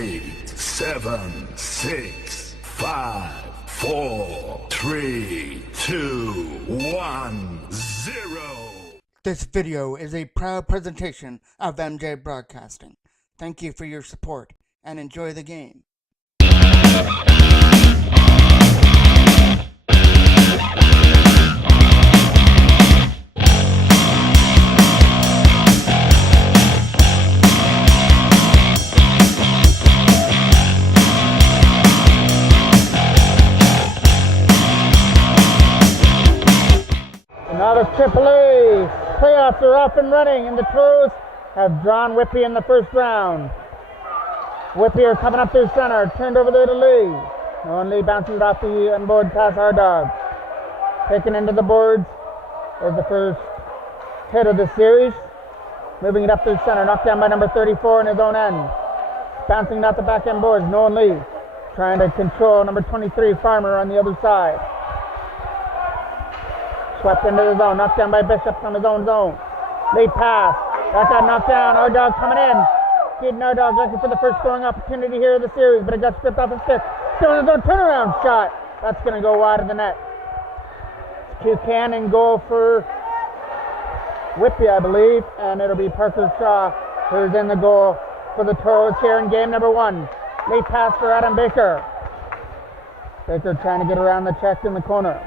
8, 7, 6, 5, 4, 3, 2, 1, 0. This video is a proud presentation of MJ Broadcasting. Thank you for your support and enjoy the game. Novice AAA playoffs are up and running, and the Toros have drawn Whitby in the first round. Whitby are coming up through center, turned over there to Lee. Lee bouncing it off the onboard pass, our dog. Taken into the boards is the first hit of the series. Moving it up through center, knocked down by number 34 in his own end. Bouncing it out the back end boards, Nolan Lee trying to control number 23 Farmer on the other side. Swept into the zone, knocked down by Bishop from his own zone. Lead pass, that got knocked down. Our dog coming in. Keaton Our Dog looking for the first scoring opportunity here of the series, but it got stripped off his stick. Still in his own turnaround shot. That's going to go wide of the net. It's Cannon goal for Whitby, I believe, and it'll be Parker Shaw who's in the goal for the Toros here in game number 1. Lead pass for Adam Baker. Baker trying to get around the check in the corner.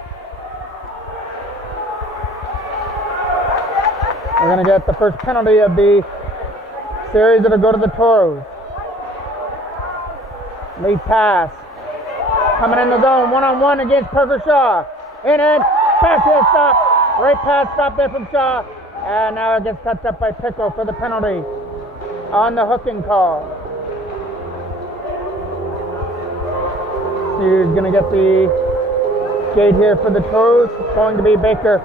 We're going to get the first penalty of the series that'll go to the Toros. Lead pass. Coming in the zone, one-on-one against Parker Shaw. In and back to the stop. Right pass, stop there from Shaw. And now it gets touched up by Pickle for the penalty on the hooking call. He's going to get the skate here for the Toros. It's going to be Baker.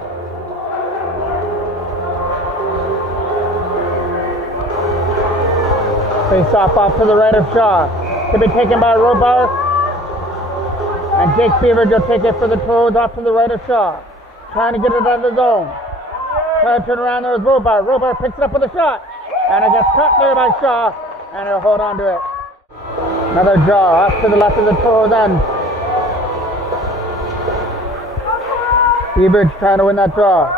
Face off to the right of Shaw. To be taken by Robar. And Jake Beaver will take it for the Toros off to the right of Shaw. Trying to get it out of the zone. Trying to turn around there with Robar. Robar picks it up with a shot. And it gets caught there by Shaw. And he'll hold on to it. Another draw off to the left of the Toros end. Beaver trying to win that draw.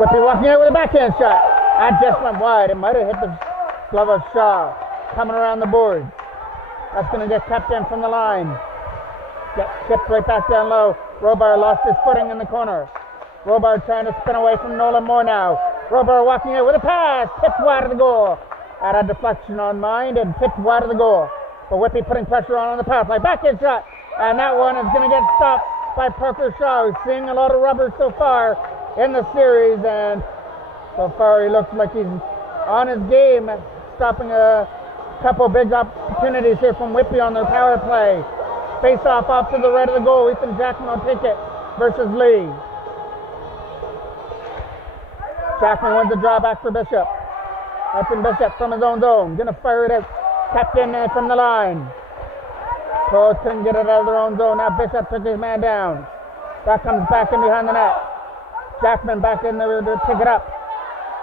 Whitby walking out with a backhand shot. That just went wide. It might have hit the glove of Shaw. Coming around the board. That's going to get kept in from the line. Get chipped right back down low. Robar lost his footing in the corner. Robar trying to spin away from Nolan Moore now. Robar walking out with a pass. Tipped wide of the goal. Had a deflection on mind and tipped wide of the goal. But Whitby putting pressure on the power play. Backhand shot. And that one is going to get stopped by Parker Shaw, who's seeing a lot of rubber so far in the series. And so far he looks like he's on his game, stopping a couple big opportunities here from Whitby on their power play. Face off to the right of the goal. Ethan Jackman will take it versus Lee. Jackman wins the draw back for Bishop. Hudson Bishop from his own zone. Gonna fire it out. Tapped in from the line. Toros couldn't get it out of their own zone. Now Bishop took his man down. That comes back in behind the net. Jackman back in there to pick it up.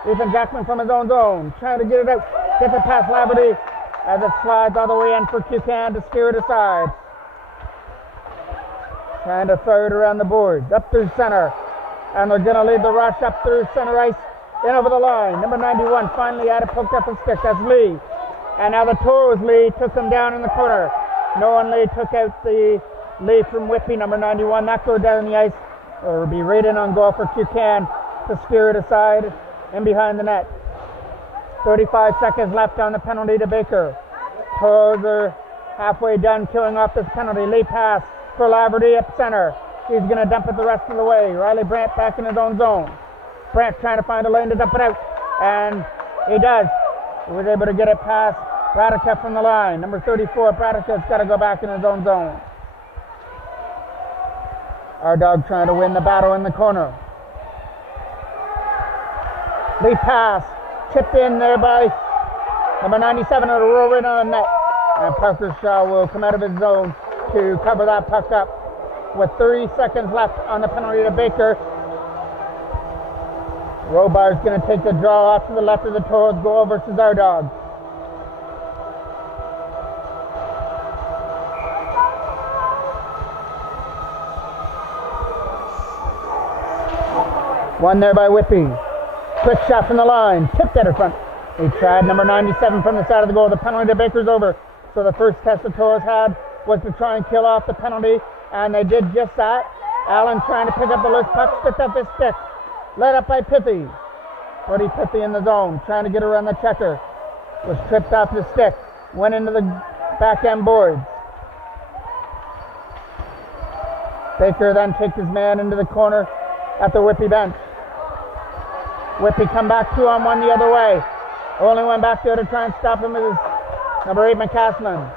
Ethan Jackman from his own zone. Trying to get it out. Gets it past Laverty as it slides all the way in for Buchanan to steer it aside. Trying to throw it around the board. Up through center. And they're going to lead the rush up through center ice. In over the line. Number 91 finally had it poked up his stick. That's Lee. And now the Toros Lee took them down in the corner. Nolan Lee took out the Lee from Whitby, number 91. That goes down the ice. Or be right in on goal for Buchanan to steer it aside and behind the net. 35 seconds left on the penalty to Baker. Toros are halfway done killing off this penalty. Late pass for Laverty up center. He's going to dump it the rest of the way. Riley Brandt back in his own zone. Brandt trying to find a lane to dump it out. And he does. He was able to get it past Bradica from the line. Number 34, Bradica's got to go back in his own zone. Our dog trying to win the battle in the corner. Late pass. Chipped in there by number 97. It'll roll right on the net. And Parker Shaw will come out of his zone to cover that puck up. With 30 seconds left on the penalty to Baker. Robar's going to take the draw off to the left of the Toros goal versus our dog. One there by Whitby. Quick shot from the line. Tipped at her front. He tried number 97 from the side of the goal. The penalty to Baker's over. So the first test the Toros had was to try and kill off the penalty. And they did just that. Allen trying to pick up the loose puck. Stripped off his stick. Led up by Pithy. Brody Pithy in the zone. Trying to get around the checker. Was tripped off the stick. Went into the back end boards. Baker then takes his man into the corner at the Whitby bench. Whitby come back 2-on-1 the other way. Only one back there to try and stop him is number 8 McCaslin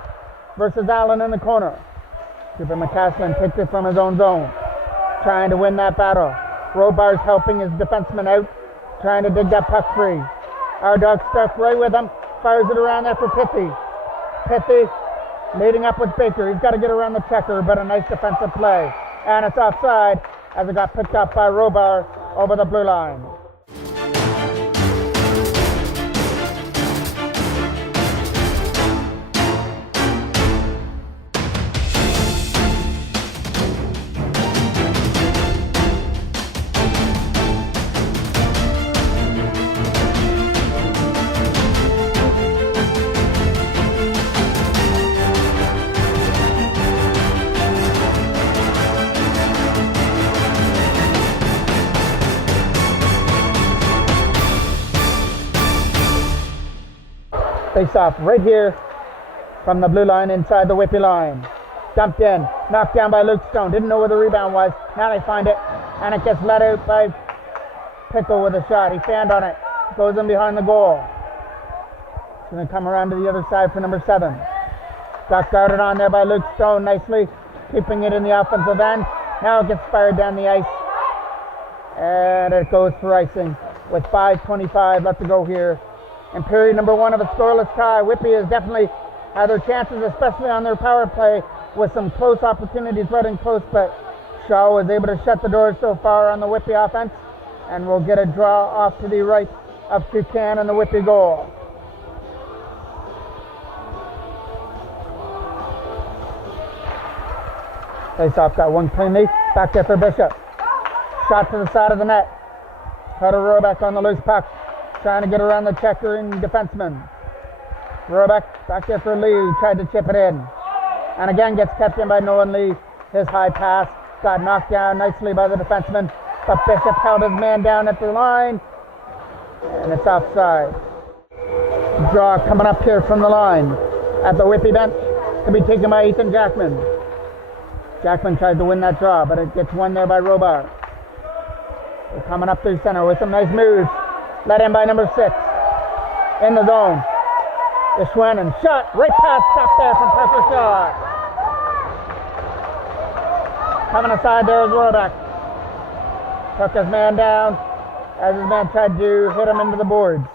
versus Allen in the corner. Cooper McCaslin takes it from his own zone. Trying to win that battle. Robar's helping his defenseman out. Trying to dig that puck free. Our dog starts right with him. Fires it around there for Pithy. Pithy leading up with Baker. He's got to get around the checker, but a nice defensive play. And it's offside as it got picked up by Robar over the blue line. Face off right here from the blue line inside the Whitby line. Dumped in, knocked down by Luke Stone. Didn't know where the rebound was. Now they find it, and it gets let out by Pickle with a shot. He fanned on it. Goes in behind the goal. It's going to come around to the other side for number 7. Got guarded on there by Luke Stone nicely, keeping it in the offensive end. Now it gets fired down the ice, and it goes for icing with 5:25 left to go here. In period number 1 of a scoreless tie. Whitby has definitely had their chances, especially on their power play, with some close opportunities running close, but Shaw was able to shut the doors so far on the Whitby offense, and we'll get a draw off to the right of Toucan and the Whitby goal. Face-off got one cleanly. Back there for Bishop. Shot to the side of the net. Had a Roback on the loose puck. Trying to get around the checker and defenseman. Roback back there for Lee. Tried to chip it in. And again gets kept in by Nolan Lee. His high pass got knocked down nicely by the defenseman. But Bishop held his man down at the line. And it's offside. Draw coming up here from the line at the Whitby bench to be taken by Ethan Jackman. Jackman tried to win that draw, but it gets won there by Robar. They're coming up through center with some nice moves. Led in by number 6. In the zone. Ishwanan shot. Right pass. Stop there from Parker Shaw. Coming aside there is Roback. Took his man down as his man tried to hit him into the boards.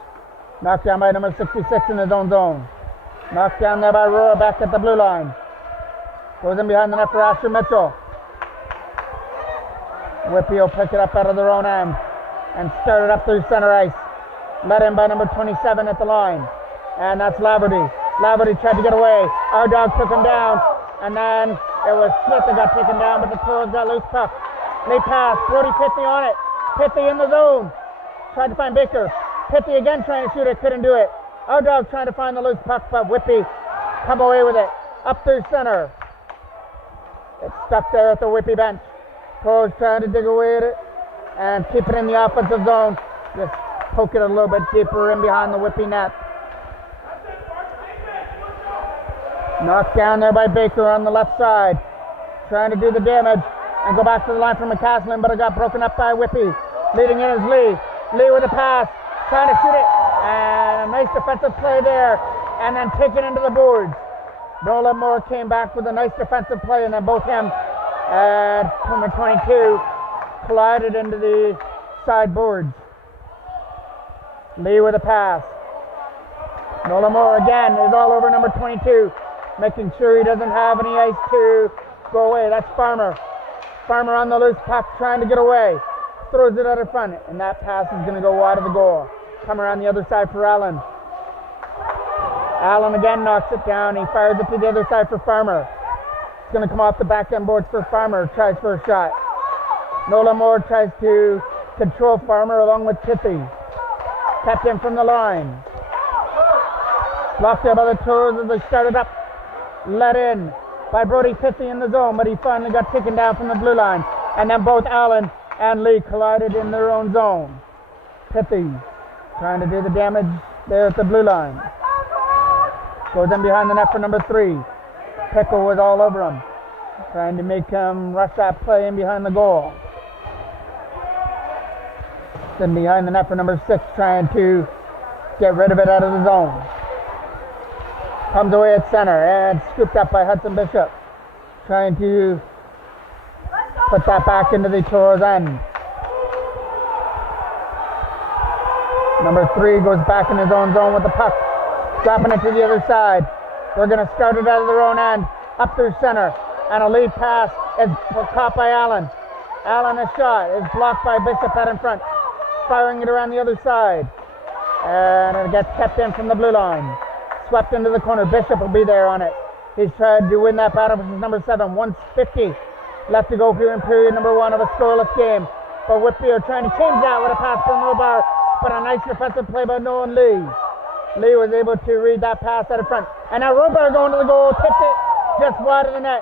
Knocked down by number 66 in his own zone. Knocked down there by Roback at the blue line. Goes in behind the net for Asher Mitchell. Whitby will pick it up out of their own end and start it up through center ice. Led in by number 27 at the line. And that's Laverty. Laverty tried to get away. Our dog took him down. And then it was Smith that got taken down, but the Toros got loose puck. Late pass. Brody Pithy on it. Pithy in the zone. Tried to find Baker. Pithy again trying to shoot it. Couldn't do it. Our dog trying to find the loose puck, but Whitby come away with it. Up through center. It's stuck there at the Whitby bench. Toros trying to dig away at it and keep it in the offensive zone. Just poke it a little bit deeper in behind the Whitby net. Knocked down there by Baker on the left side. Trying to do the damage and go back to the line for McCaslin, but it got broken up by Whitby. Leading in is Lee. Lee with a pass. Trying to shoot it. And a nice defensive play there. And then taken into the boards. Nolan Moore came back with a nice defensive play, and then both him and number 22 collided into the side boards. Lee with a pass. Nolan Moore again is all over number 22, making sure he doesn't have any ice to go away. That's Farmer. Farmer on the loose puck trying to get away. Throws it out in front, and that pass is going to go wide of the goal. Come around the other side for Allen. Allen again knocks it down. He fires it to the other side for Farmer. It's going to come off the back end boards for Farmer. Tries for a shot. Nolan Moore tries to Control Farmer along with Pithy. Kept in from the line. Blocked there by the Toros as they started up. Let in by Brody Pithy in the zone, but he finally got taken down from the blue line. And then both Allen and Lee collided in their own zone. Pithy trying to do the damage there at the blue line. Goes in behind the net for number 3. Pickle was all over him, trying to make him rush that play in behind the goal. Then behind the net for number 6, trying to get rid of it out of the zone. Comes away at center and scooped up by Hudson Bishop, trying to put that back into the Toros end. Number 3 goes back in his own zone with the puck, dropping it to the other side. They're going to start it out of their own end, up through center, and a lead pass is caught by Allen. Allen, a shot is blocked by Bishop out in front, firing it around the other side, and it gets kept in from the blue line. Swept into the corner. Bishop will be there on it. He's tried to win that battle with his number 7. 1:50 left to go here in period number 1 of a scoreless game. But Whitby are trying to change that with a pass from Robar, but a nice defensive play by Nolan Lee. Lee was able to read that pass out in front. And now Robar going to the goal, tipped it just wide of the net.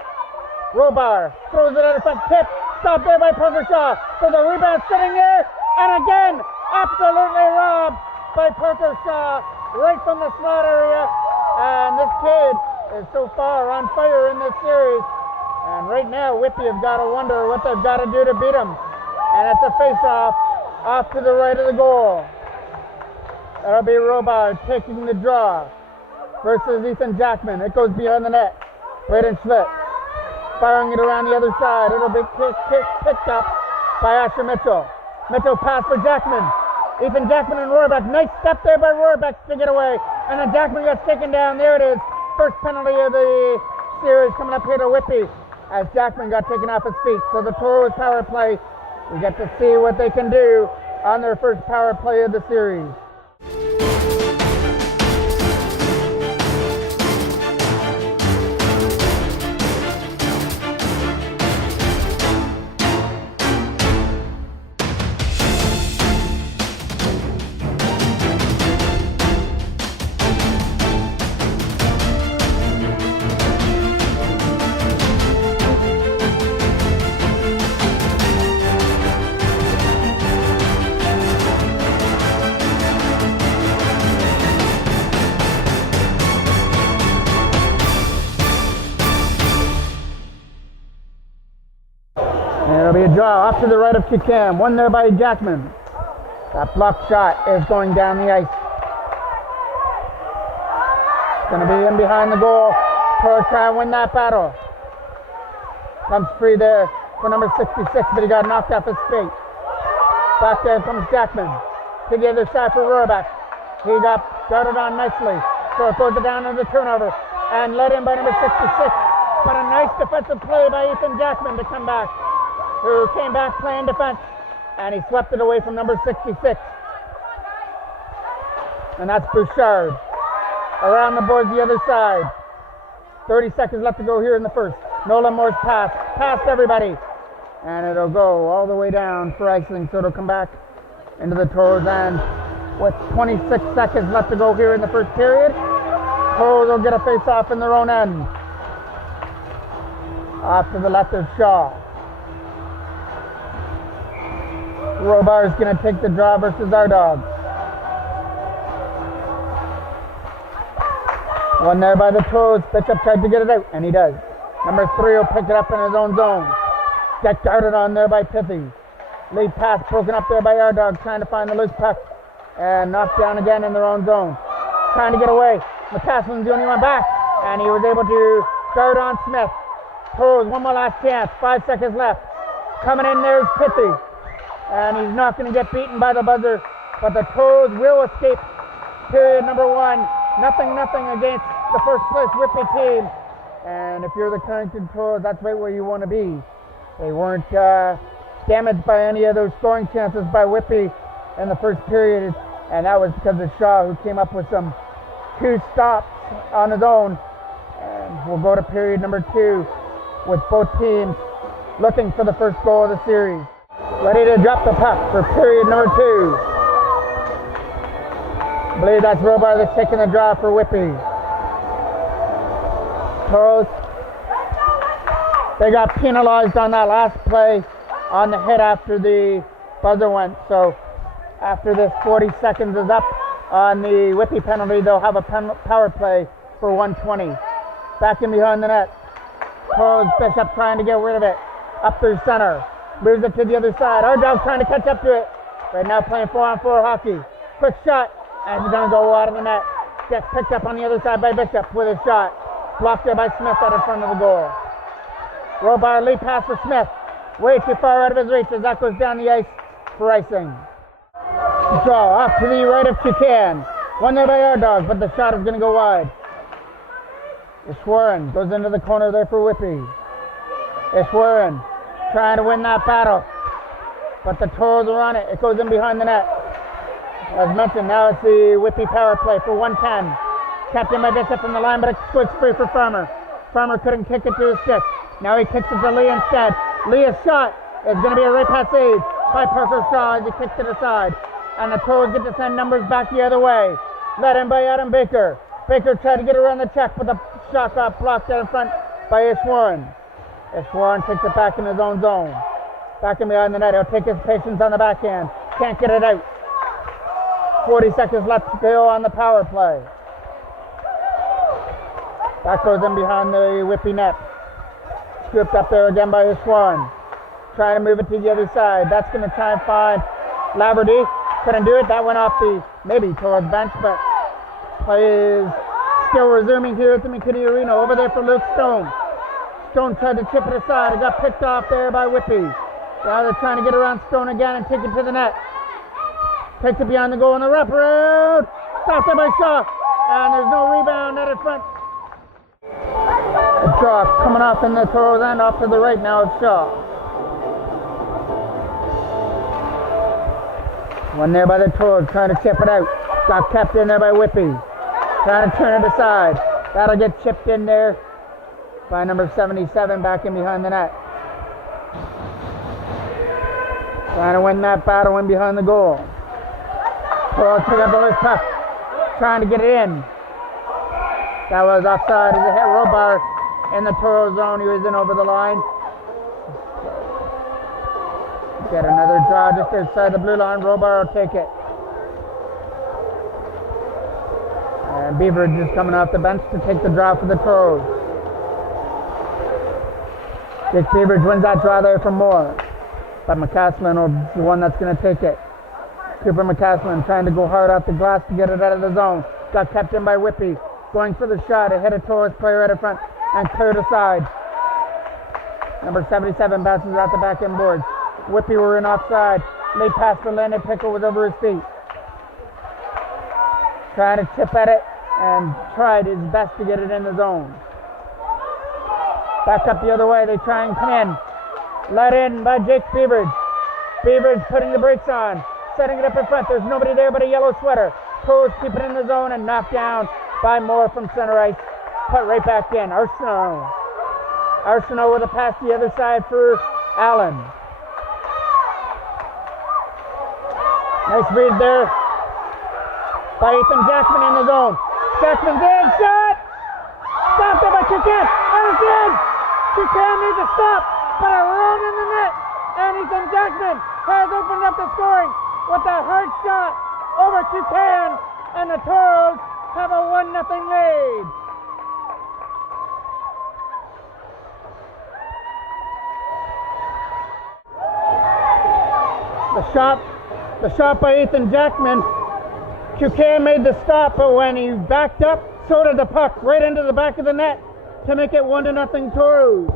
Robar throws it out in front, tip, stopped there by Parker Shaw. So the rebound sitting there, and again, absolutely robbed by Parker Shaw right from the slot area. And this kid is so far on fire in this series. And right now, Whitby have got to wonder what they've got to do to beat him. And it's a face-off off to the right of the goal. That'll be Robar taking the draw versus Ethan Jackman. It goes behind the net. Braden Schmidt firing it around the other side. It'll be picked up by Asher Mitchell. Mitchell pass for Jackman. Ethan Jackman and Rohrbeck. Nice step there by Rohrbeck to get away. And then Jackman gets taken down. There it is. First penalty of the series coming up here to Whitby as Jackman got taken off his feet. So the Toros power play, we get to see what they can do on their first power play of the series. It'll be a draw off to the right of Kikam. One there by Jackman. That blocked shot is going down the ice. It's going to be in behind the goal. Toros try and win that battle. Comes free there for number 66, but he got knocked off his feet. Back there comes Jackman. To the other side for Rohrbeck. He got darted on nicely. So it goes down into the turnover. And led in by number 66. But a nice defensive play by Ethan Jackman to come back, who came back playing defense, and he swept it away from number 66. And that's Bouchard. Around the boards the other side. 30 seconds left to go here in the first. Nolan Moore's pass. Past everybody. And it'll go all the way down for icing, so it'll come back into the Toros end. With 26 seconds left to go here in the first period, Toros will get a face-off in their own end. Off to the left of Shaw. Robar is going to take the draw versus our dog. One there by the Toros. Bishop tried to get it out, and he does. Number 3 will pick it up in his own zone. Get guarded on there by Pithy. Lead pass broken up there by our dog, trying to find the loose puck. And knocked down again in their own zone. Trying to get away. McCaslin's the only one back, and he was able to guard on Smith. Toros, one more last chance. 5 seconds left. Coming in there is Pithy. And he's not going to get beaten by the buzzer. But the Toros will escape period number 1. Nothing against the first place Whitby team. And if you're the Carrington Toros, that's right where you want to be. They weren't damaged by any of those scoring chances by Whitby in the first period. And that was because of Shaw, who came up with some 2 stops on his own. And we'll go to period number 2 with both teams looking for the first goal of the series. Ready to drop the puck for period number 2. I believe that's Robar that's taking the draw for Whitby. Toros, they got penalized on that last play on the hit after the buzzer went. So after this 40 seconds is up on the Whitby penalty, they'll have a power play for 120. Back in behind the net. Toros, Bishop trying to get rid of it. Up through center. Moves it to the other side. Our dog's trying to catch up to it. Right now playing 4-on-4 hockey. Quick shot. And he's going to go out of the net. Gets picked up on the other side by Bishop with a shot. Blocked there by Smith out in front of the goal. Robar lead pass for Smith. Way too far out of his reach as that goes down the ice for icing. Draw off to the right of Toucan. One there by our dog, but the shot is going to go wide. Ishwaran goes into the corner there for Whitby. Ishwaran trying to win that battle. But the Toros are on it. It goes in behind the net. As mentioned, now it's the Whitby power play for 110. Captain by Bishop from the line, but it squirts free for Farmer. Farmer couldn't kick it to his stick. Now he kicks it to Lee instead. Lee's shot is going to be a right pass save by Parker Shaw as he kicks it aside. And the Toros get to send numbers back the other way. Led in by Adam Baker. Baker tried to get around the check, but the shot got blocked out in front by Ishwaran. Ishwaran takes it back in his own zone. Back in behind the net. He'll take his patience on the backhand. Can't get it out. 40 seconds left to go on the power play. That goes in behind the Whitby net. Scooped up there again by Ishwaran. Trying to move it to the other side. That's going to try and find Laverty. Couldn't do it. That went off the maybe towards bench, but play is still resuming here at the McKinney Arena. Over there for Luke Stone. Stone tried to chip it aside. It got picked off there by Whitby. Now they're trying to get around Stone again and take it to the net. Takes it behind the goal in the wraparound. Stopped there by Shaw. And there's no rebound at in front. A draw coming off in the Toros end off to the right now of Shaw. One there by the Toros trying to chip it out. Got kept in there by Whitby. Trying to turn it aside. That'll get chipped in there by number 77 back in behind the net. Trying to win that battle in behind the goal. Toros pick up the loose puck. Trying to get it in. That was offside as it hit Robar in the Toro zone. He was in over the line. Get another draw just outside the blue line. Robar will take it. And Beaver just coming off the bench to take the draw for the Toros. Dick Beaver wins that draw there for Moore. But McCaslin will be the one that's going to take it. Cooper McCaslin trying to go hard off the glass to get it out of the zone. Got kept in by Whitby. Going for the shot. It hit a Toros player right in front and cleared aside. Number 77 bounces out the back end boards. Whitby were in offside. Late pass for Landon Pickle was over his feet. Trying to chip at it and tried his best to get it in the zone. Back up the other way. They try and come in. Let in by Jake Beavers. Beavers putting the brakes on. Setting it up in front. There's nobody there but a yellow sweater. Toros keep it in the zone and knocked down by Moore from center ice. Put right back in. Arsenault with a pass to the other side for Allen. Nice read there by Ethan Jackman in the zone. Jackman's in. Shot! Stopped there by Toucan. And it's in! Toucan needs to stop, but a run in the net. And Ethan Jackman has opened up the scoring with a hard shot over Toucan. And the Toros have a 1-0 lead. The shot by Ethan Jackman. Toucan made the stop, but when he backed up, so did the puck right into the back of the net to make it 1-0 Toros.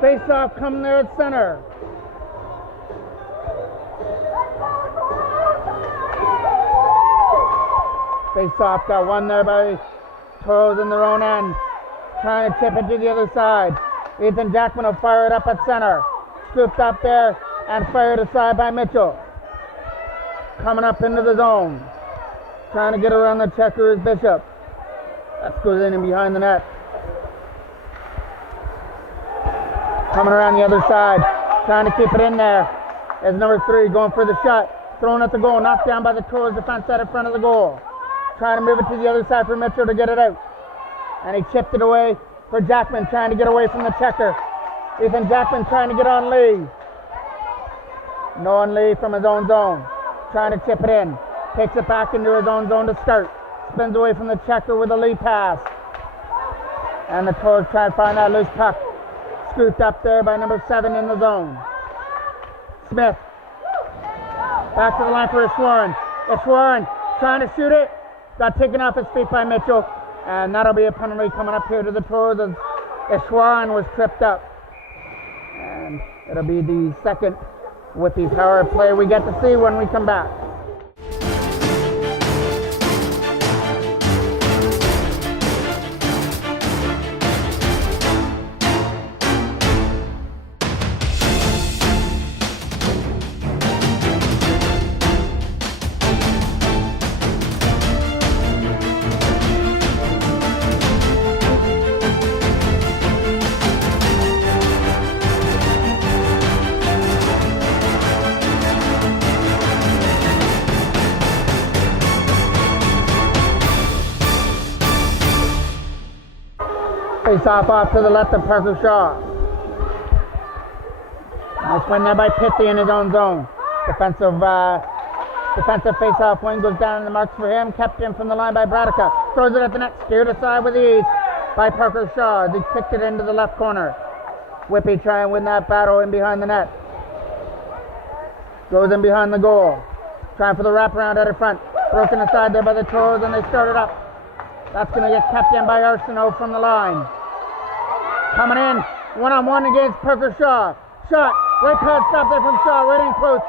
Face-off coming there at center. Face-off got one there by Toros in their own end. Trying to chip it to the other side. Ethan Jackman will fire it up at center. Scooped up there and fired aside by Mitchell. Coming up into the zone. Trying to get around the checker is Bishop. That goes in and behind the net. Coming around the other side. trying to keep it in there. As number 3 going for the shot. Thrown at the goal, knocked down by the Toros defense out in front of the goal. Trying to move it to the other side for Mitchell to get it out. And he chipped it away for Jackman, trying to get away from the checker. Ethan Jackman trying to get on Lee. No on Lee from his own zone. Trying to chip it in. Takes it back into his own zone to start. Spins away from the checker with a Lee pass. And the Toros try to find that loose puck. Scooped up there by number 7 in the zone. Smith. Back to the line for Ishwaran. Ishwaran trying to shoot it. Got taken off his feet by Mitchell. And that'll be a penalty coming up here to the Toros as Ishwaran was tripped up. And it'll be the second Whitby power play we get to see when we come back. Face off to the left of Parker Shaw. Nice win there by Pitty in his own zone. Defensive face-off wing goes down in the marks for him. Kept in from the line by Bradica. Throws it at the net. Steered aside with ease by Parker Shaw as he kicked it into the left corner. Whitby trying to win that battle in behind the net. Goes in behind the goal. Trying for the wraparound out in front. Broken aside there by the Toros and they start it up. That's going to get kept in by Arsenault from the line. Coming in, one-on-one against Parker Shaw. Shot, right pad stop there from Shaw, right in close.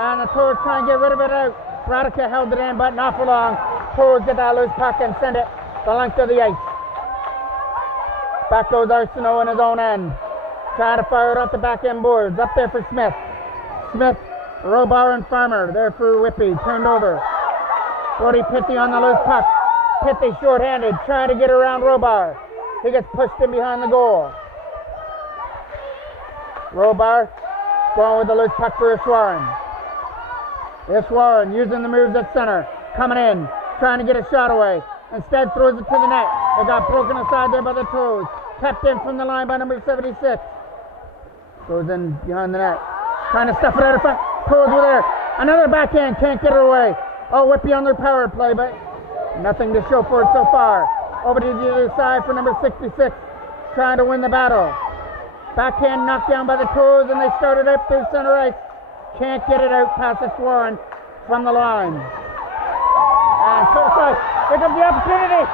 And the Toros try and get rid of it out. Bradica held it in, but not for long. Toros get that loose puck and send it the length of the ice. Back goes Arsenault in his own end. Trying to fire it off the back end boards. Up there for Smith. Smith, Robar and Farmer there for Whitby. Turned over. Brody Pitty on the loose puck. Pitty short-handed, trying to get around Robar. He gets pushed in behind the goal. Robar going with the loose puck for Ishwaran. Ishwaran using the moves at center. Coming in, trying to get a shot away. Instead throws it to the net. It got broken aside there by the Toros. Kept in from the line by number 76. Goes in behind the net. Trying to stuff it out in front. Toros were there. Another backhand, can't get it away. Oh, Whitby on their power play, but nothing to show for it so far. Over to the other side for number 66, trying to win the battle. Backhand knocked down by the Toros, and they started up through center ice. Can't get it out past Ishwaran from the line. And Toros, here comes the opportunity.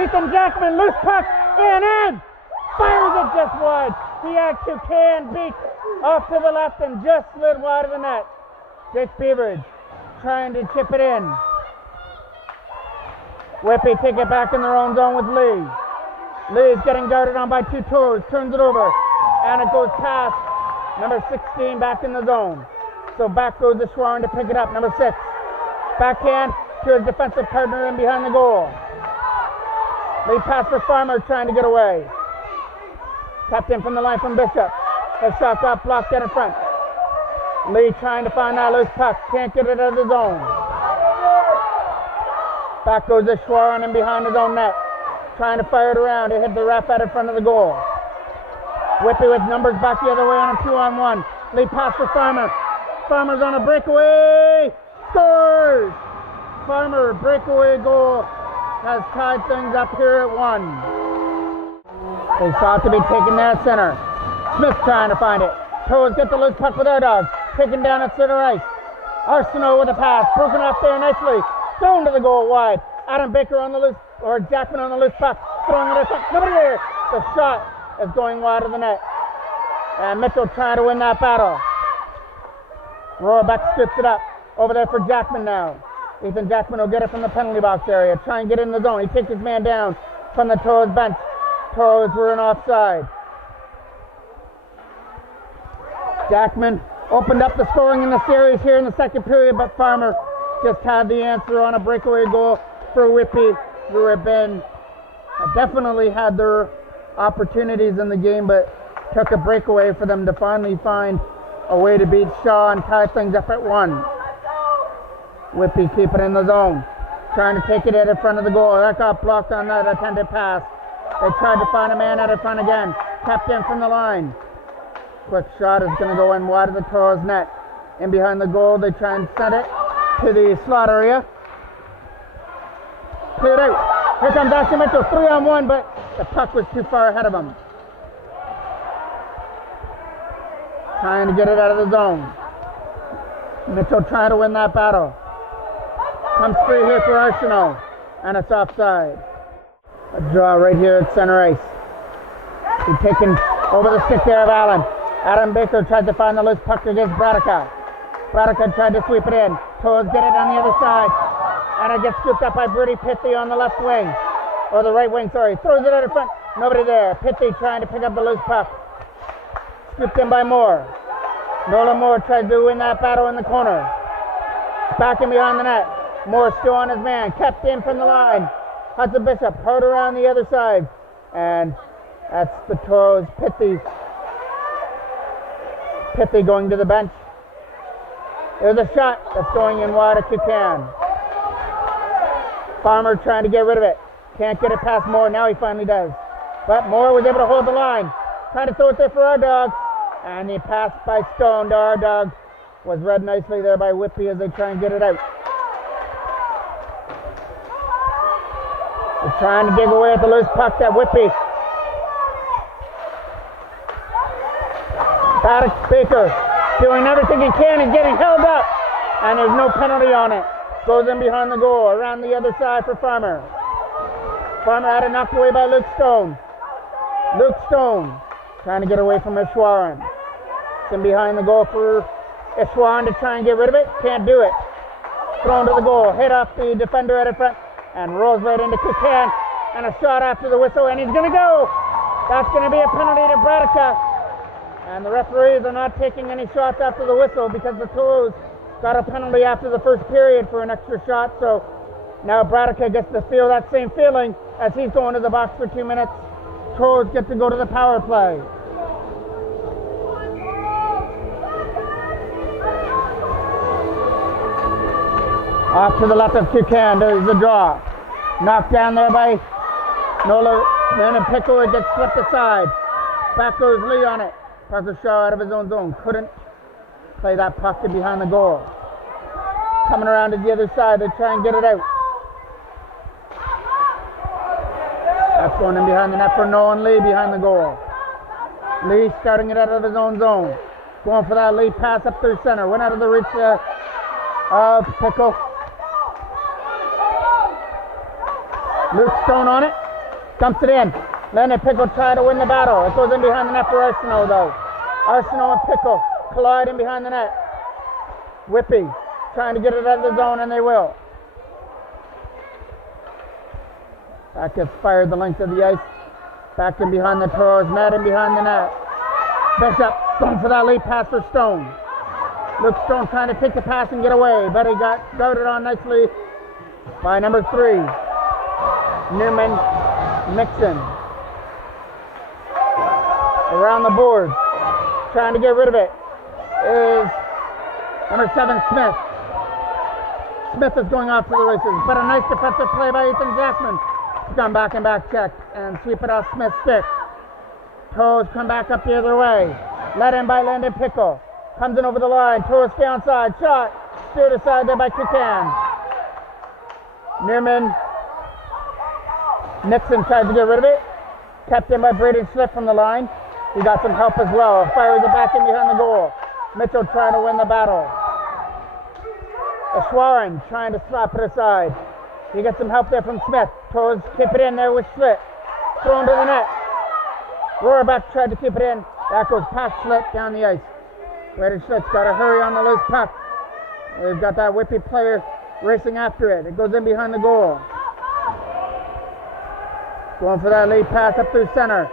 Ethan Jackman, loose puck, in, fires it just wide. He had to can beat off to the left and just slid wide of the net. Jake Beveridge trying to chip it in. Whitby take it back in their own zone with Lee. Lee's getting guarded on by 2 Toros, turns it over, and it goes past number 16 back in the zone. So back goes Ishwaran to pick it up, number 6. Backhand to his defensive partner in behind the goal. Lee pass for Farmer trying to get away. Tapped in from the line from Bishop. His shot got blocked out in front. Lee trying to find that loose puck, can't get it out of the zone. Back goes Ishwaran in behind his own net. Trying to fire it around to hit the wrap out in front of the goal. Whitby with numbers back the other way on a 2-on-1. Lee pass for Farmer. Farmer's on a breakaway. Scores! Farmer breakaway goal has tied things up here at 1. They saw it to be taken there at center. Smith trying to find it. Toros get the loose puck with our dogs. Taken down at center ice. Arsenault with a pass. Broken off there nicely. Thrown to the goal wide. Adam Baker on the loose, or Jackman on the loose puck. Throwing it at nobody there. The shot is going wide of the net. And Mitchell trying to win that battle. Rohrbeck strips it up. Over there for Jackman now. Ethan Jackman will get it from the penalty box area. Try and get in the zone. He takes his man down from the Toros bench. Toros were in offside. Jackman opened up the scoring in the series here in the second period, but Farmer just had the answer on a breakaway goal for Whitby, who have definitely had their opportunities in the game, but Took a breakaway for them to finally find a way to beat Shaw and tie things up at 1. Whitby keep it in the zone. Trying to take it out in front of the goal. That got blocked on that attempted pass. They tried to find a man out in front again. Kept in from the line. Quick shot is going to go in wide of the Toros net. In behind the goal, they try and send it to the slot area. Cleared out. Here comes Ashley Mitchell, 3-on-1, but the puck was too far ahead of him. Trying to get it out of the zone. Mitchell trying to win that battle. Comes free here for Arsenault, and it's offside. A draw right here at center ice. He's taken over the stick there of Allen. Adam Baker tried to find the loose puck against Bradica. Bradica tried to sweep it in. Toros get it on the other side. And it gets scooped up by Brady Pithy on the left wing. Or the right wing, sorry. Throws it out in front. Nobody there. Pithy trying to pick up the loose puck. Scooped in by Moore. Nolan Moore tried to win that battle in the corner. Back in behind the net. Moore still on his man. Kept in from the line. Hudson Bishop hurt around the other side. And that's the Toros. Pithy going to the bench. There's a shot that's going in wide of Kukan. Farmer trying to get rid of it. Can't get it past Moore. Now he finally does. But Moore was able to hold the line. Trying to throw it there for our dog. And the pass by Stone to our dog was read nicely there by Whitby as they try and get it out. They're trying to dig away at the loose puck that Whitby. Baker doing everything he can and getting held up. And there's no penalty on it. Goes in behind the goal, around the other side for Farmer. Farmer had it knocked away by Luke Stone. Luke Stone trying to get away from Ishwaran. It's in behind the goal for Ishwaran to try and get rid of it. Can't do it. Thrown to the goal. Hit off the defender out in front and rolls right into Kukan. And a shot after the whistle, and he's going to go. That's going to be a penalty to Bradica. And the referees are not taking any shots after the whistle because the Toros got a penalty after the first period for an extra shot. So now Bradica gets to feel that same feeling as he's going to the box for 2 minutes. Toros get to go to the power play. Off to the left of Kukan. There's the draw. Knocked down there by Nola. Then a pickle. It gets flipped aside. Back goes Lee on it. Parker Shaw out of his own zone. Couldn't play that puck to behind the goal. Coming around to the other side. They try and get it out. That's going in behind the net for Nolan Lee behind the goal. Lee starting it out of his own zone. Going for that Lee pass up through center. Went out of the reach of Pickle. Luke Stone on it. Dumps it in. Leonard Pickle try to win the battle. It goes in behind the net for Arsenault though. Arsenault and Pickle collide in behind the net. Whitby trying to get it out of the zone, and they will. That gets fired the length of the ice. Back in behind the Toros net and behind the net. Bishop going for that lead pass for Stone. Luke Stone trying to take the pass and get away, but he got guarded on nicely by number 3, Newman Mixon. Around the board, trying to get rid of it, is number 7, Smith. Smith is going off to the races, but a nice defensive play by Ethan Jackman. He's gone back and back check and sweep it off Smith's stick. Toros come back up the other way. Let in by Landon Pickle. Comes in over the line. Toros downside. Shot. Steered aside there by Kukan. Newman. Nixon tries to get rid of it. Kept in by Braden Schliff from the line. He got some help as well. Fires it back in behind the goal. Mitchell trying to win the battle. Ishwaran trying to slap it aside. He gets some help there from Smith. Toros keep it in there with Schlitt. Thrown to the net. Rohrbach tried to keep it in. That goes past Schlitt down the ice. Braden Schlitt's got to hurry on the loose puck. They've got that Whitby player racing after it. It goes in behind the goal. Going for that lead pass up through center.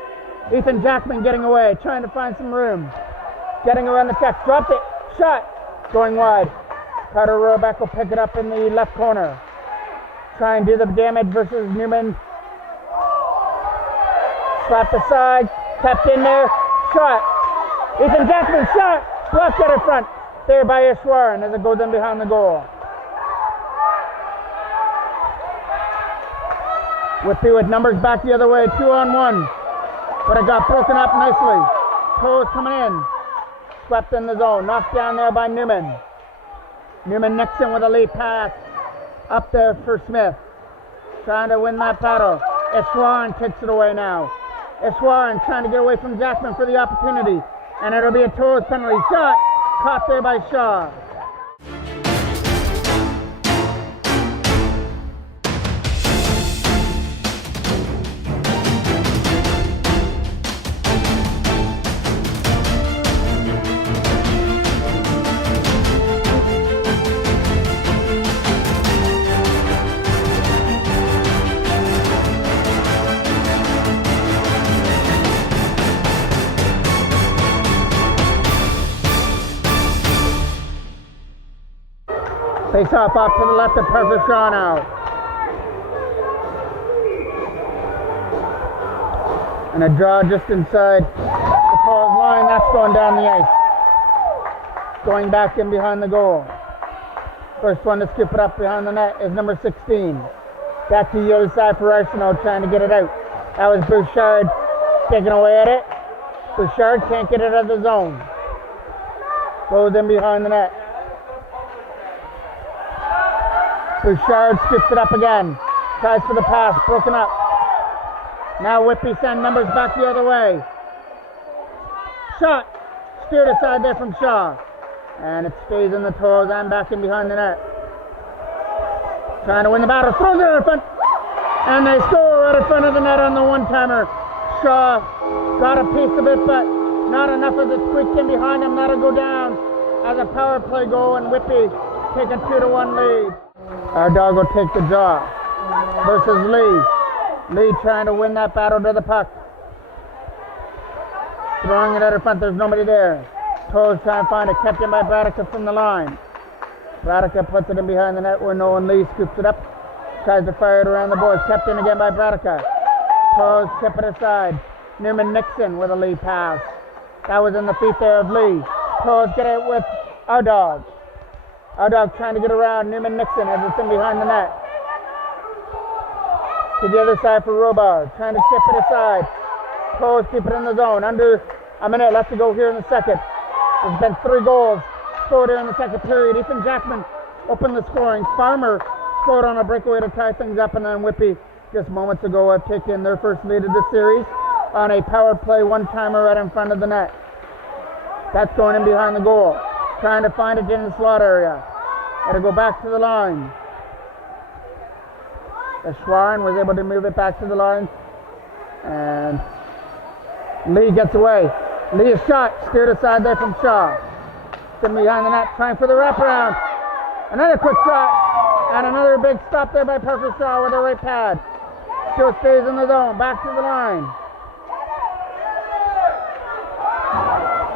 Ethan Jackman getting away, trying to find some room. Getting around the check, dropped it, shot, going wide. Carter Rohrbach will pick it up in the left corner. Try and do the damage versus Newman. Slapped aside, kept in there, shot. Ethan Jackman shot. Blocked at her front. There by Ishwaran as it goes in behind the goal. Whitby with numbers back the other way, 2-on-1. But it got broken up nicely. Toros coming in. Swept in the zone. Knocked down there by Newman. Newman-Nixon with a lead pass. Up there for Smith. Trying to win that battle. Ishwaran takes it away now. Ishwaran trying to get away from Jackman for the opportunity. And it'll be a Toros penalty. Shot caught there by Shaw. Face off to the left of Parker Shaw now. And a draw just inside the Toros line. That's going down the ice. Going back in behind the goal. First one to skip it up behind the net is number 16. Back to the other side for Arsenal trying to get it out. That was Bouchard taking away at it. Bouchard can't get it out of the zone. Goes in behind the net. Bouchard skips it up again. Tries for the pass. Broken up. Now Whitby send numbers back the other way. Shot. Steered aside there from Shaw. And it stays in the Toros and back in behind the net. Trying to win the battle. Throws it in front. And they score right in front of the net on the one-timer. Shaw got a piece of it, but not enough of it squeaked in behind him. That'll go down as a power play goal, and Whitby take a 2-1 lead. Our dog will take the draw versus Lee. Lee trying to win that battle to the puck. Throwing it at her front. There's nobody there. Toros trying to find it. Kept in by Bradicka from the line. Bradicka puts it in behind the net where Nolan Lee scoops it up. Tries to fire it around the boards. Kept in again by Bradicka. Toros tip it aside. Newman-Nixon with a Lee pass. That was in the feet there of Lee. Toros get it with our dog. Our dog trying to get around Newman-Nixon as it's in behind the net. To the other side for Robar. Trying to chip it aside. Toros keep it in the zone. Under a minute left to go here in the second. There's been 3 goals scored here in the second period. Ethan Jackman opened the scoring. Farmer scored on a breakaway to tie things up. And then Whitby just moments ago have taken their first lead of the series on a power play one-timer right in front of the net. That's going in behind the goal. Trying to find it in the slot area. It'll go back to the line. Ishwaran was able to move it back to the line. And Lee gets away. Lee is shot. Steered aside there from Shaw. Sitting behind the net. Trying for the wraparound. Another quick shot. And another big stop there by Parker Shaw with a right pad. Still stays in the zone. Back to the line.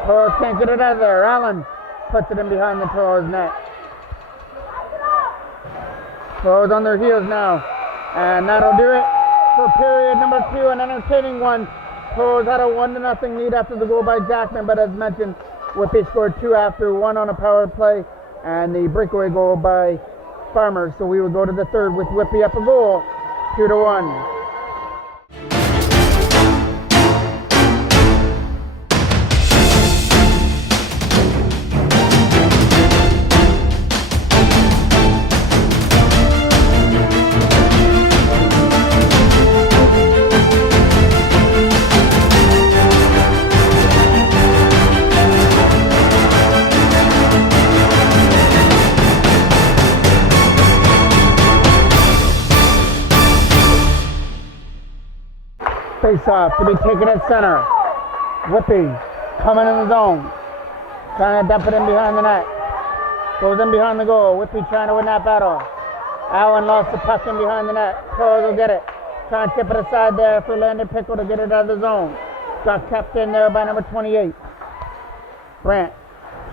Toros can't get it out of there. Allen puts it in behind the Toros net. Toros on their heels now. And that'll do it for period number 2. An entertaining one. Toros had a 1-0 lead after the goal by Jackman, but as mentioned, Whitby scored 2 after, 1 on a power play, and the breakaway goal by Farmer. So we will go to the third with Whitby up a goal, 2-1. Face off to be taken at center. Whitby coming in the zone. Trying to dump it in behind the net. Goes in behind the goal. Whitby trying to win that battle. Allen lost the puck in behind the net. Toros will get it. Trying to tip it aside there for Landon Pickle to get it out of the zone. Got kept in there by number 28. Brandt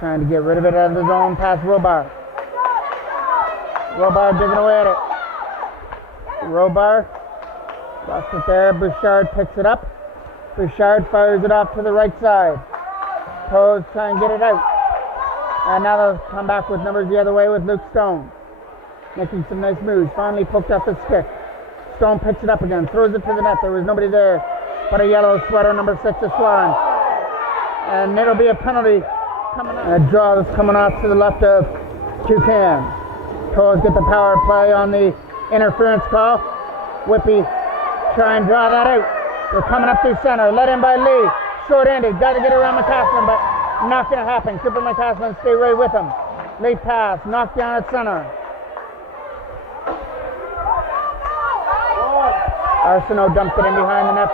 trying to get rid of it out of the zone past Robar. Robar digging away at it. Robar lost it there. Bouchard picks it up. Bouchard fires it off to the right side. Toros try and get it out. And now they'll come back with numbers the other way with Luke Stone. Making some nice moves. Finally poked up his stick. Stone picks it up again. Throws it to the net. There was nobody there but a yellow sweater, number 6, Swan. And it'll be a penalty. A draw that's coming off to the left of Toucan. Toros get the power play on the interference call. Whitby try and draw that out. They're coming up through center. Led in by Lee. Short-handed. Got to get around McCaslin, but not going to happen. Cooper McCaslin stay right with him. Late pass. Knocked down at center. Arsenault dumped it in behind the net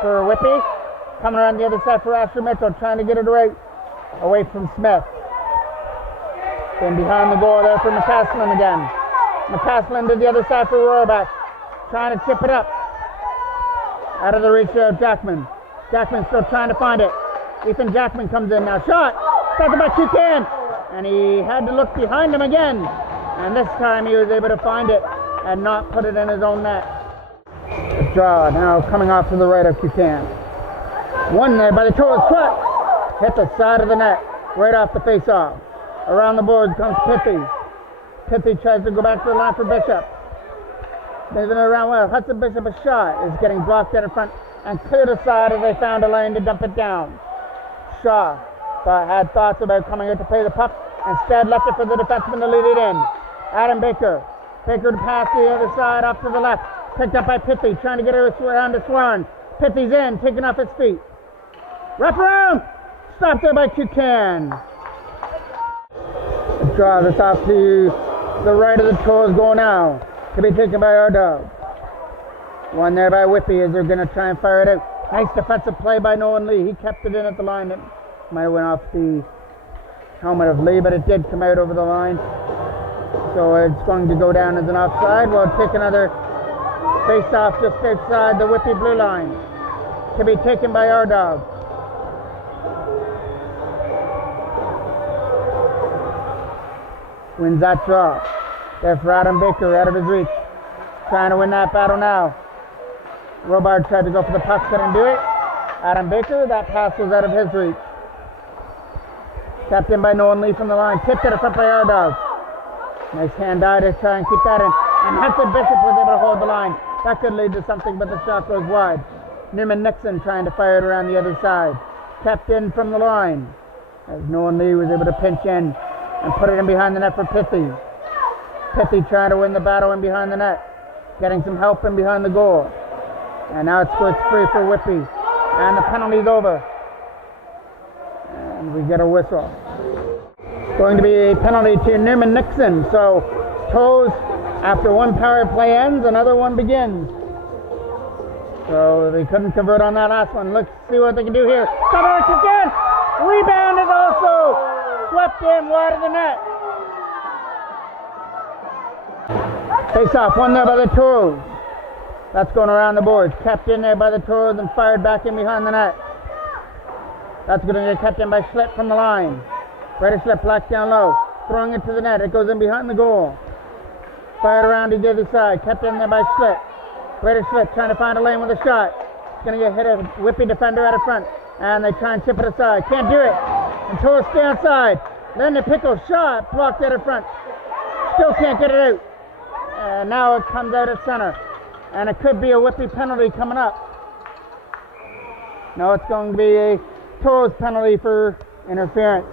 for Whitby. Coming around the other side for Asher Mitchell. Trying to get it right away from Smith. Then behind the goal there for McCaslin again. McCaslin to the other side for Rohrbach. Trying to chip it up. Out of the reach of Jackman. Jackman still trying to find it. Ethan Jackman comes in now. Shot! Second by Toucan. And he had to look behind him again. And this time he was able to find it and not put it in his own net. The draw now coming off to the right of Toucan. One there by the Toros. Shot! Hit the side of the net. Right off the face-off. Around the board comes Pithy. Pithy tries to go back to the line for Bishop. Moving it around well. Hudson Bishop, a shot, is getting blocked out in front and cleared aside as they found a lane to dump it down. Shaw had thoughts about coming out to play the puck. Instead left it for the defenseman to lead it in. Adam Baker. Baker to pass the other side off to the left. Picked up by Pithy, trying to get it around to Swan. Pithy's in, taking off his feet. Wrap around! Stopped there by Toucan. Draw this off to the right of the Toros goal now. To be taken by our dog. One there by Whitby as they're going to try and fire it out. Nice defensive play by Nolan Lee. He kept it in at the line. It might have went off the helmet of Lee, but it did come out over the line. So it's going to go down as an offside. We'll take another face-off just outside the Whitby blue line. To be taken by our dog. Wins that draw. There for Adam Baker, out of his reach. Trying to win that battle now. Robard tried to go for the puck, couldn't do it. Adam Baker, that pass was out of his reach. Tapped in by Nolan Lee from the line. Tipped it up by our dog. Nice hand eye to try and keep that in. And Hudson Bishop was able to hold the line. That could lead to something, but the shot goes wide. Newman Nixon trying to fire it around the other side. Tapped in from the line. As Nolan Lee was able to pinch in and put it in behind the net for Pithy. Pithy trying to win the battle in behind the net. Getting some help in behind the goal. And now it's free for Whitby. And the penalty's over. And we get a whistle. Going to be a penalty to Newman Nixon. So Toros, after one power play ends, another one begins. So they couldn't convert on that last one. Let's see what they can do here. Cover again. Rebound is also swept in wide of the net. Face off, one there by the Toros. That's going around the boards. Kept in there by the Toros and fired back in behind the net. That's going to get kept in by Schlitt from the line. Brady Schlitt black down low. Throwing it to the net. It goes in behind the goal. Fired around to the other side. Kept in there by Schlitt. Brady Schlitt trying to find a lane with a shot. It's going to get hit a Whitby defender out of front. And they try and chip it aside. Can't do it. And Toros stay outside. Then the Pickle shot. Blocked out of front. Still can't get it out. And now it comes out at center. And it could be a Whitby penalty coming up. No, it's going to be a Toros penalty for interference.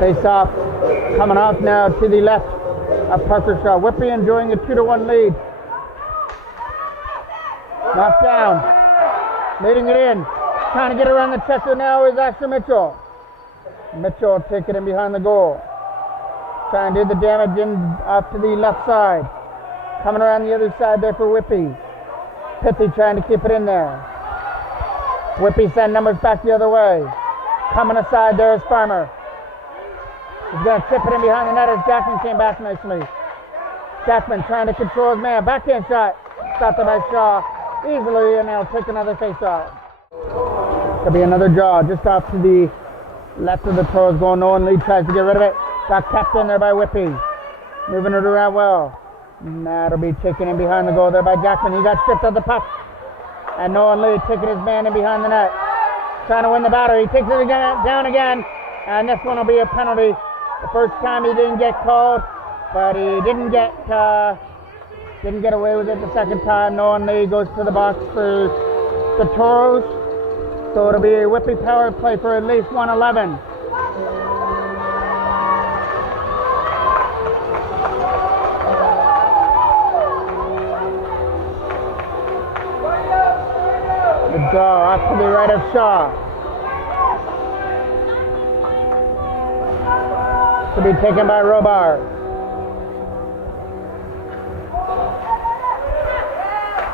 Face off. Coming off now to the left of Parker Shaw. Whitby enjoying a 2-1 lead. Knocked down. Leading it in. Trying to get around the chester now is Asher Mitchell. Mitchell take it in behind the goal. Trying to do the damage in off to the left side. Coming around the other side there for Whitby. Pithy trying to keep it in there. Whitby send numbers back the other way. Coming aside there is Farmer. He's going to tip it in behind the net as Jackman came back nicely. Jackman trying to control his man. Backhand shot. Stopped by Shaw easily, and they'll take another face-off. Could be another draw just off to the left of the Toros going. Nolan Lee tries to get rid of it. Got kept in there by Whitby. Moving it around well. And that'll be taken in behind the goal there by Jackman. He got stripped of the puck. And Nolan Lee taking his man in behind the net. Trying to win the battle. He takes it again, down again. And this one will be a penalty. The first time he didn't get called, but he didn't get away with it the second time. Nolan Lee goes to the box for the Toros. So it'll be a Whitby power play for at least 111. The draw off to the right of Shaw. To be taken by Robar.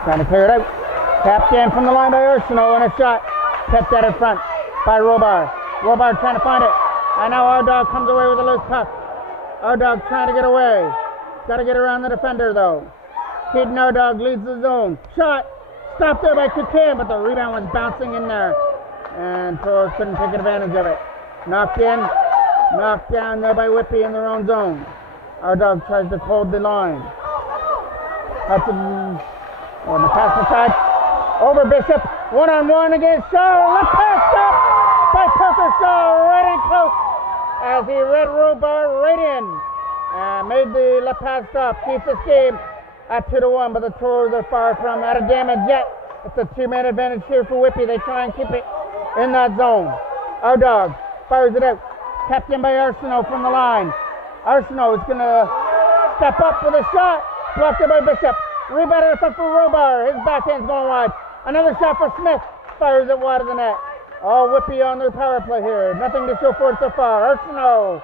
Trying to clear it out. Tapped in from the line by Arsenault and a shot. Kept that in front by Robar. Robar trying to find it. And now our dog comes away with a loose puck. Our dog trying to get away. Got to get around the defender though. Keaton our dog leads the zone. Shot. Stopped there by Kukin, but the rebound was bouncing in there. And Toros couldn't take advantage of it. Knocked in. Knocked down there by Whitby in their own zone. Our dog tries to hold the line. Hudson on the pass side. Over Bishop. One-on-one against Shaw. Left pass stop by Parker Shaw. Right in close as he read Robar right in. And made the left pass stop. Keeps this game at 2-1, but the Toros are far from out of damage yet. It's a two-man advantage here for Whitby. They try and keep it in that zone. Our dog fires it out. Kept in by Arsenault from the line. Arsenault is going to step up with a shot. Blocked it by Bishop. Rebounded it up for Robar. His backhand's going wide. Another shot for Smith. Fires it wide of the net. All Whitby on their power play here. Nothing to show for it so far. Arsenault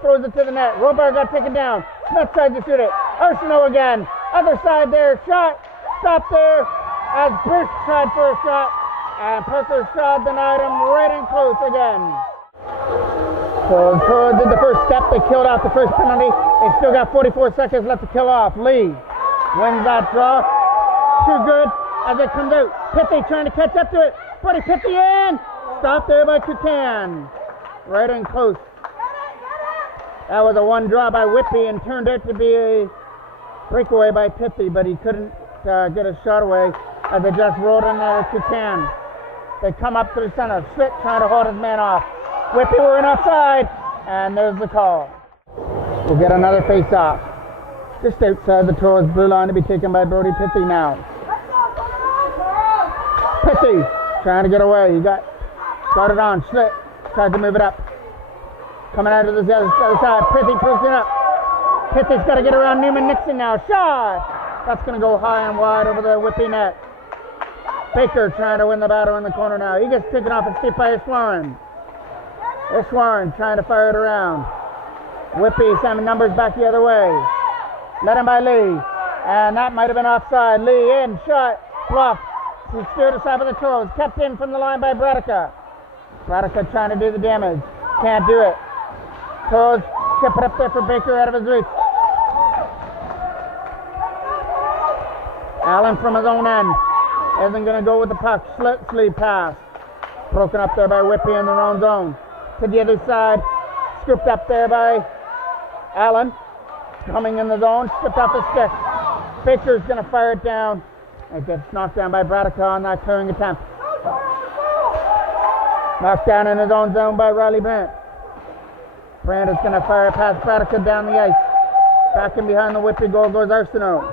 throws it to the net. Robar got taken down. Smith tried to shoot it. Arsenault again. Other side there. Shot. Stop there as Bruce tried for a shot. And Parker Shaw denied him right in close again. So Toros did the first step. They killed off the first penalty. They still got 44 seconds left to kill off. Lee wins that draw. Too good as it comes out. Pithy trying to catch up to it. Buddy Pithy in. Stopped there by Kukan. Right in close. That was a one draw by Whitby and turned out to be a breakaway by Pithy, but he couldn't get a shot away as they just rolled in there with Kukan. They come up to the center. Schmidt trying to hold his man off. Whitby were in offside, and there's the call. We'll get another face-off. Just outside the Toros blue line to be taken by Brody Pithy now. Pithy trying to get away. He got started on. Schmidt tried to move it up. Coming out of the other side. Pithy pushing up. Pithy's got to get around Newman Nixon now. Shot! That's going to go high and wide over the Whitby net. Baker trying to win the battle in the corner now. He gets taken off his feet by Ishwarren. Ishwarren trying to fire it around. Whitby sending numbers back the other way. Led him by Lee. And that might have been offside. Lee in. Shot. Blocked. He steered aside by the Toros. Kept in from the line by Bradica. Bradica trying to do the damage. Can't do it. Toros chip it up there for Baker out of his reach. Allen from his own end. Isn't going to go with the puck. Sleeve pass. Broken up there by Whitby in their own zone. To the other side. Scooped up there by Allen. Coming in the zone. Stripped off his stick. Baker's going to fire it down. It gets knocked down by Bradica on that clearing attempt. Knocked down in his own zone by Riley Brandt. Brandt is going to fire past Bradica down the ice. Back in behind the Whitby goal goes Arsenault.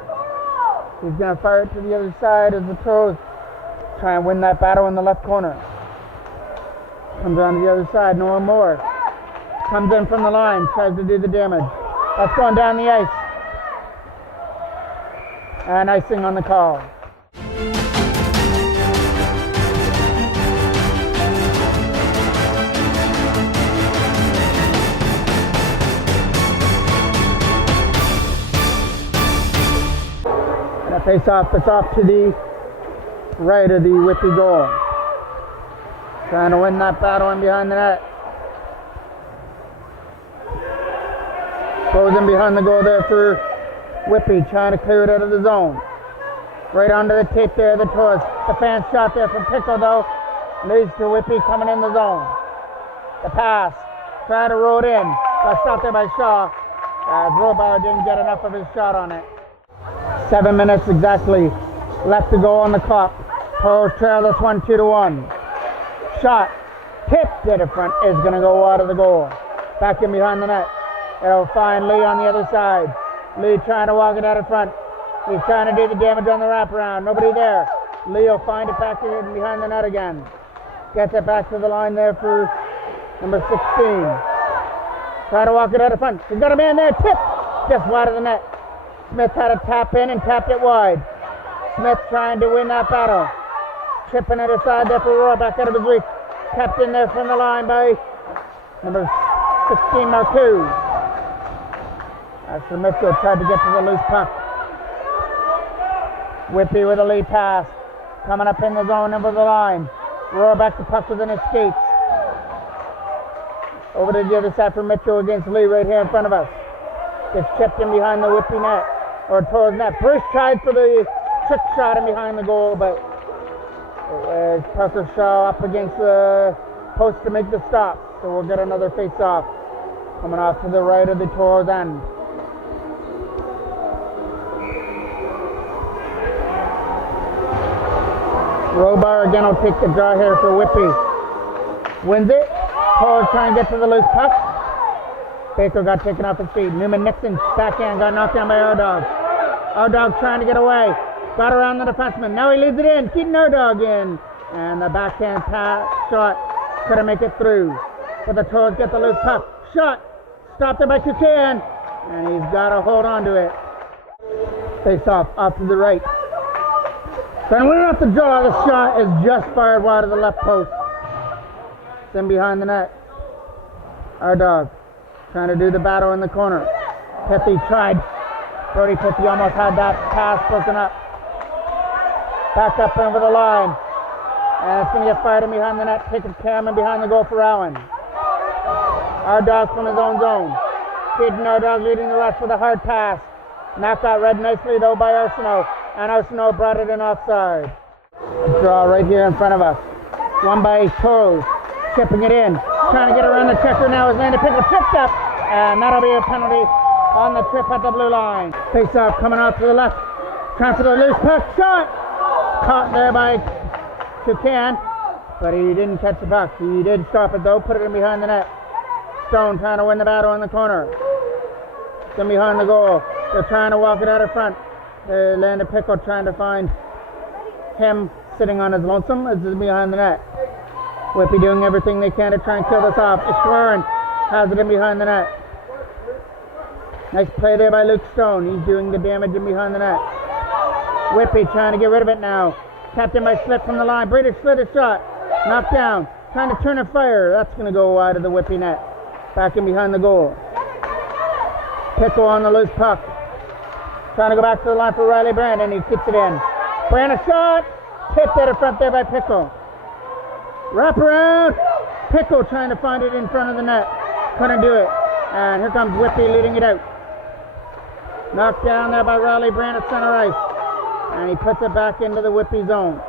He's going to fire it to the other side as the Toros try and win that battle in the left corner. Comes on to the other side, Noah Moore. Comes in from the line, tries to do the damage. That's going down the ice. And icing on the call. And a face-off, it's off to the right of the Whitby goal. Trying to win that battle in behind the net. Goes in behind the goal there for Whitby, trying to clear it out of the zone. Right onto the tape there, the Toros. The fan shot there from Pickle though. Leads to Whitby coming in the zone. The pass. Trying to roll it in. Got stopped there by Shaw. Robar didn't get enough of his shot on it. 7 minutes exactly left to go on the clock. Toros trail this one 2-1. Shot, tipped to the front, is going to go wide of the goal. Back in behind the net. It'll find Lee on the other side. Lee trying to walk it out of front. He's trying to do the damage on the wraparound. Nobody there. Lee will find it back in behind the net again. Gets it back to the line there for number 16. Try to walk it out of front. He's got a man there. Tip! Just wide of the net. Smith had a tap in and tapped it wide. Smith trying to win that battle. Chipping it aside there for Roar, back out of his reach. Tapped in there from the line by number 16, Marcoux. Asher Mitchell tried to get to the loose puck. Whitby with a lead pass. Coming up in the zone over the line. Roar back the puck within his skates. Over to the other side for Mitchell against Lee right here in front of us. Gets chipped in behind the Whitby net, or towards net. Bruce tried for the trick shot in behind the goal, but it was Parker Shaw up against the post to make the stop. So we'll get another face-off coming off to the right of the Toros end. Robar again will take the draw here for Whitby. Wins it. Toros trying to get to the loose puck. Baker got taken off his feet. Newman Nixon backhand got knocked down by O'Dog. O'Dog trying to get away. Got around the defenseman. Now he leads it in. Keaton O'Dog in. And the backhand pass shot couldn't make it through. But the Toros get the loose puck. Shot. Stopped it by Kukan. And he's got to hold on to it. Face off to the right. Then winning off the draw, the shot is just fired wide of the left post. It's in behind the net. Our dog trying to do the battle in the corner. Pithy tried. Brody Pithy almost had that pass broken up. Back up over the line. And it's going to get fired in behind the net. Taking Cameron behind the goal for Allen. Our dog from his own zone. Keaton our dog leading the rush with a hard pass. Knocked out read nicely though by Arsenault. And Arsenault brought it in offside. A draw right here in front of us. Won by Toros. Chipping it in. Trying to get around the checker now is Landon Pickle tripped up. And that'll be a penalty on the trip at the blue line. Face off coming out to the left. Transfer to the loose puck. Shot! Caught there by Kukan. But he didn't catch the puck. He did stop it though. Put it in behind the net. Stone trying to win the battle in the corner. It's in behind the goal. They're trying to walk it out of front. Landon Pickle trying to find him sitting on his lonesome as he's behind the net. Whitby doing everything they can to try and kill this off. Ishwaran has it in behind the net. Nice play there by Luke Stone. He's doing the damage in behind the net. Whitby trying to get rid of it now. Tapped in by Slit from the line. British Slit a shot. Knocked down. Trying to turn and fire. That's going to go wide of the Whitby net. Back in behind the goal. Pickle on the loose puck. Trying to go back to the line for Riley Brandon. He keeps it in. Brandon shot. Tipped at the front there by Pickle. Wrap around. Pickle trying to find it in front of the net. Couldn't do it. And here comes Whitby leading it out. Knocked down there by Riley Brand at center ice. And he puts it back into the Whitby zone.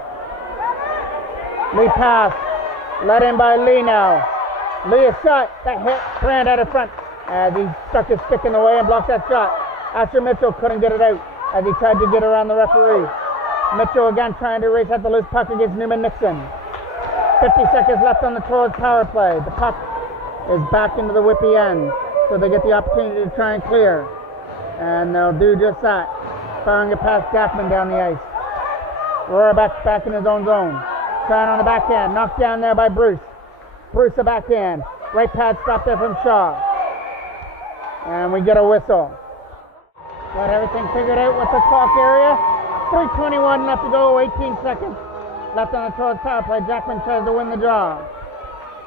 Lee pass. Let in by Lee now. Lee a shot. That hit Brand out of front. As he stuck his stick in the way and blocked that shot. Asher Mitchell couldn't get it out as he tried to get around the referee. Mitchell again trying to race at the loose puck against Newman Nixon. 50 seconds left on the Toros power play. The puck is back into the Whitby end, so they get the opportunity to try and clear. And they'll do just that. Firing it past Jackman down the ice. Roar back in his own zone. Trying on the backhand. Knocked down there by Bruce. Bruce the backhand. Right pad stop there from Shaw. And we get a whistle. Got everything figured out with the clock area. 3:21 left to go, 18 seconds left on the Toros power play. Jackman tries to win the draw.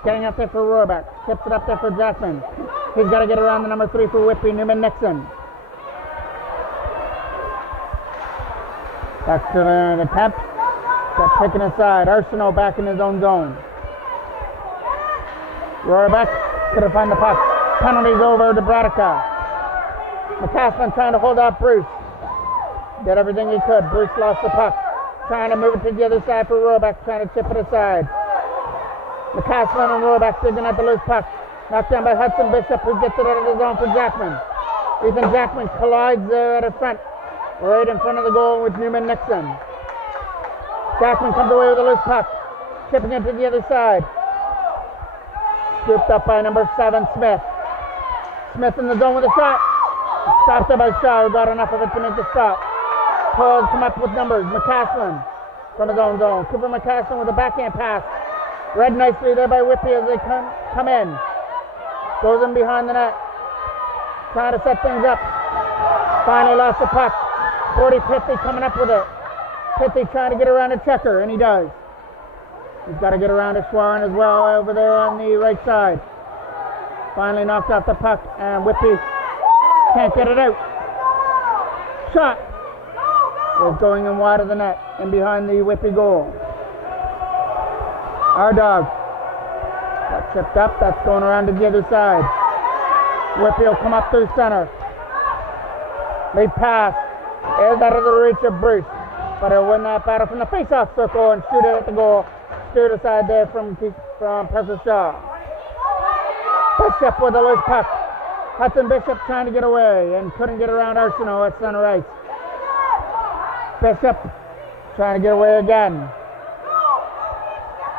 Getting up there for Rohrbeck. Tips it up there for Jackman. He's got to get around the number 3 for Whitby, Newman Nixon. Back to the attempt. Got taken aside. Arsenault back in his own zone. Rohrbeck couldn't find the puck. Penalties over to Bradica. McCaslin trying to hold off Bruce. Did everything he could. Bruce lost the puck. Trying to move it to the other side for Rohrbeck. Trying to chip it aside. McCaslin and Rohrbeck digging at the loose puck. Knocked down by Hudson Bishop, who gets it out of the zone for Jackman. Ethan Jackman collides there at the front. Right in front of the goal with Newman Nixon. Jackman comes away with a loose puck. Chipping it to the other side. Scooped up by number 7, Smith. Smith in the zone with a shot. Stopped there by Shaw, who got enough of it to make the stop. Toros come up with numbers. McCaslin from his own zone. Cooper McCaslin with a backhand pass. Read nicely there by Whitby as they come in. Goes in behind the net. Trying to set things up. Finally lost the puck. 40 Pithy coming up with it. Pithy trying to get around a checker, and he does. He's got to get around to Schwarren as well over there on the right side. Finally knocked off the puck, and Whitby can't get it out. Shot is going in wide of the net and behind the Whitby goal. Our dog got tripped up. That's going around to the other side. Whitby will come up through center. Lead pass is out of the reach of Bruce, but he'll win that battle from the face-off circle and shoot it at the goal. Steered aside there from Professor Shaw. Bishop with a loose puck. Hudson Bishop trying to get away and couldn't get around Arsenault at center ice. Bishop trying to get away again.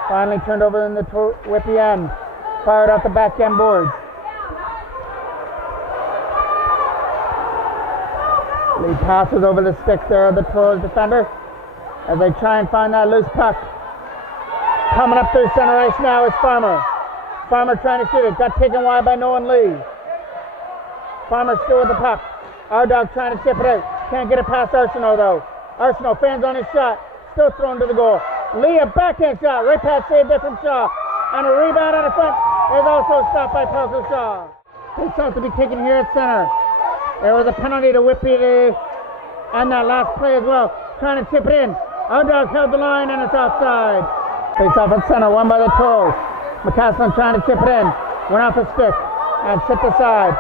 Finally turned over in the Whitby end. Fired off the back end boards. Lee passes over the stick there of the Toros defender as they try and find that loose puck. Coming up through center ice now is Farmer. Farmer trying to shoot it. Got taken wide by Nolan Lee. Farmer still with the puck. Our dog trying to chip it out. Can't get it past Arsenault though. Arsenault fans on his shot. Still thrown to the goal. Lee a backhand shot. Right pass saved there from Shaw. And a rebound out of front is also stopped by Parker Shaw. It's out to be taken here at center. There was a penalty to Whitby and that last play as well. Trying to chip it in. Our dog held the line and it's offside. Face off at center, won by the Toros. McCaslin trying to chip it in. Went off the stick and tipped aside.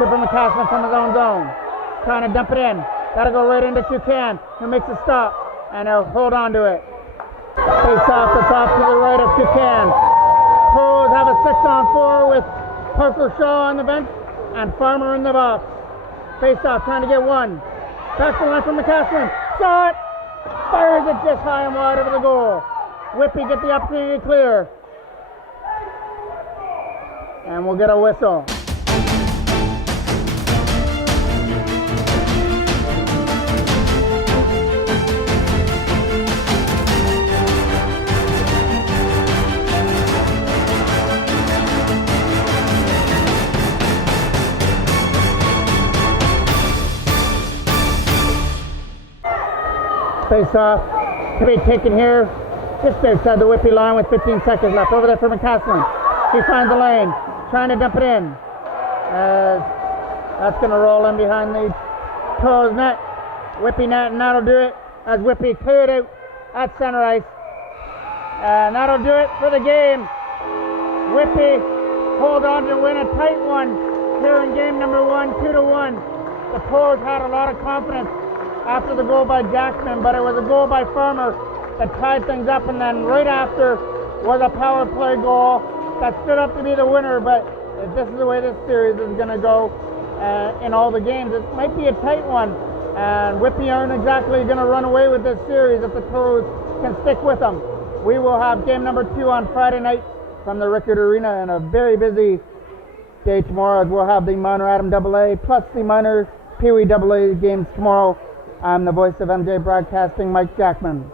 Cooper McCaslin from his own zone. Trying to dump it in. Gotta go right into Tucan, who makes a stop. And he'll hold on to it. Face off, it's off to the right of Tucan. Toros have a 6-on-4 with Parker Shaw on the bench and Farmer in the box. Face off, trying to get one. Back to the line from McCaslin. Shot! Fires it just high and wide over the goal. Whitby get the opportunity to clear. And we'll get a whistle. Face off to be taken here just outside the Whitby line with 15 seconds left. Over there for McCaslin. He finds the lane, trying to dump it in. That's going to roll in behind the Toros net. Whitby net, and that'll do it as Whitby cleared out at center ice. And that'll do it for the game. Whitby hold on to win a tight one here in game number 1, 2-1. The Toros had a lot of confidence after the goal by Jackman, but it was a goal by Farmer that tied things up, and then right after was a power play goal that stood up to be the winner. But if this is the way this series is going to go in all the games, it might be a tight one, and Whitby aren't exactly going to run away with this series if the Toros can stick with them. We will have game number 2 on Friday night from the Rickard Arena, and a very busy day tomorrow as we'll have the minor Atom AA plus the minor Pee Wee AA games tomorrow. I'm the voice of MJ Broadcasting, Mike Jackman.